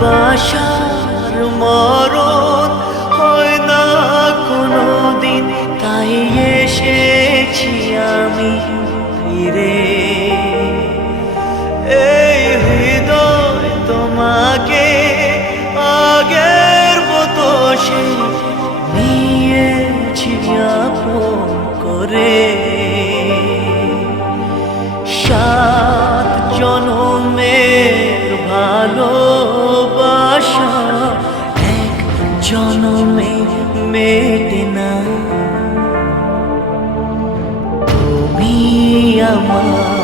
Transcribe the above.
ভালোবাসার মরণ হয় না কোনোদিন, তাই এসেছি আমি ফিরে। এই হৃদয় তোমাকে আগের মতো সে নিয়েছি আপন করে। 7 জনমের ভালোবাসা এক জনমে মেটে না। তুমি আমার